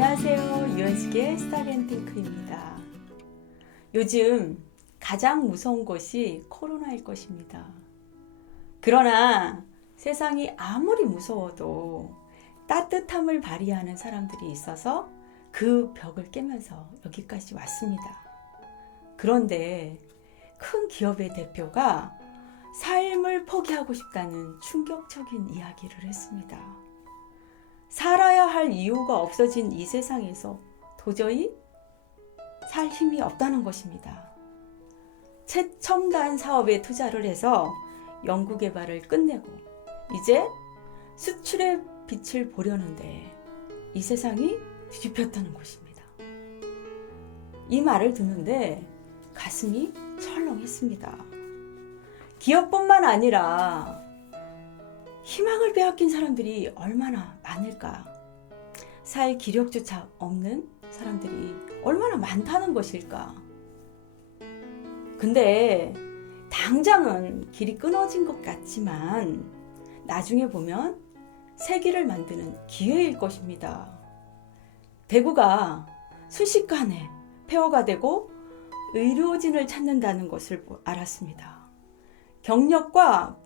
안녕하세요. 유연식의 스타앤.핑크입니다. 요즘 가장 무서운 것이 코로나일 것입니다. 그러나 세상이 아무리 무서워도 따뜻함을 발휘하는 사람들이 있어서 그 벽을 깨면서 여기까지 왔습니다. 그런데 큰 기업의 대표가 삶을 포기하고 싶다는 충격적인 이야기를 했습니다. 살아야 할 이유가 없어진 이 세상에서 도저히 살 힘이 없다는 것입니다. 최첨단 사업에 투자를 해서 연구개발을 끝내고 이제 수출의 빛을 보려는데 이 세상이 뒤집혔다는 것입니다. 이 말을 듣는데 가슴이 철렁했습니다. 기업뿐만 아니라 희망을 빼앗긴 사람들이 얼마나 많을까? 살 기력조차 없는 사람들이 얼마나 많다는 것일까? 근데 당장은 길이 끊어진 것 같지만 나중에 보면 새 길을 만드는 기회일 것입니다. 대구가 순식간에 폐허가 되고 의료진을 찾는다는 것을 알았습니다. 경력과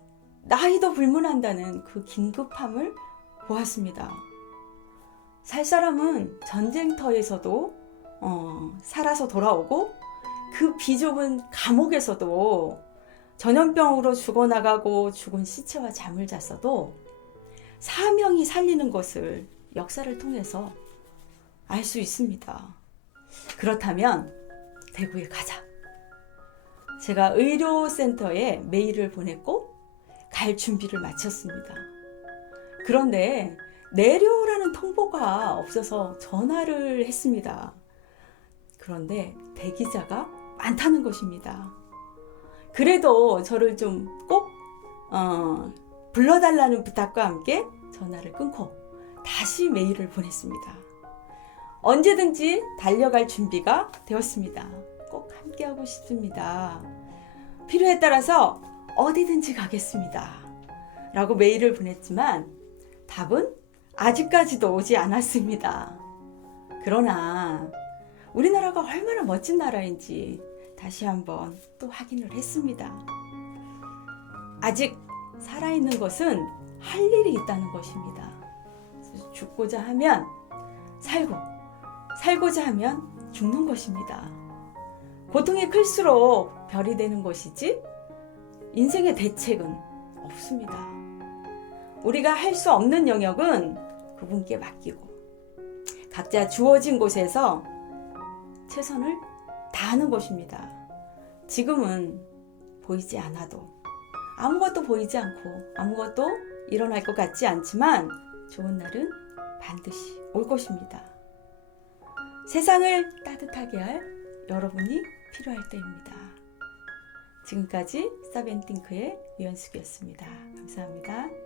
나이도 불문한다는 그 긴급함을 보았습니다. 살 사람은 전쟁터에서도 살아서 돌아오고 그 비좁은 감옥에서도 전염병으로 죽어나가고 죽은 시체와 잠을 잤어도 사명이 살리는 것을 역사를 통해서 알 수 있습니다. 그렇다면 대구에 가자. 제가 의료센터에 메일을 보냈고 갈 준비를 마쳤습니다. 그런데 내려오라는 통보가 없어서 전화를 했습니다. 그런데 대기자가 많다는 것입니다. 그래도 저를 좀 꼭 불러달라는 부탁과 함께 전화를 끊고 다시 메일을 보냈습니다. 언제든지 달려갈 준비가 되었습니다. 꼭 함께하고 싶습니다. 필요에 따라서 어디든지 가겠습니다. 라고 메일을 보냈지만 답은 아직까지도 오지 않았습니다. 그러나 우리나라가 얼마나 멋진 나라인지 다시 한번 또 확인을 했습니다. 아직 살아있는 것은 할 일이 있다는 것입니다. 죽고자 하면 살고, 살고자 하면 죽는 것입니다. 고통이 클수록 별이 되는 것이지 인생의 대책은 없습니다. 우리가 할 수 없는 영역은 그분께 맡기고 각자 주어진 곳에서 최선을 다하는 것입니다. 지금은 보이지 않아도 아무것도 보이지 않고 아무것도 일어날 것 같지 않지만 좋은 날은 반드시 올 것입니다. 세상을 따뜻하게 할 여러분이 필요할 때입니다. 지금까지 스타앤.핑크의 유연숙이었습니다. 감사합니다.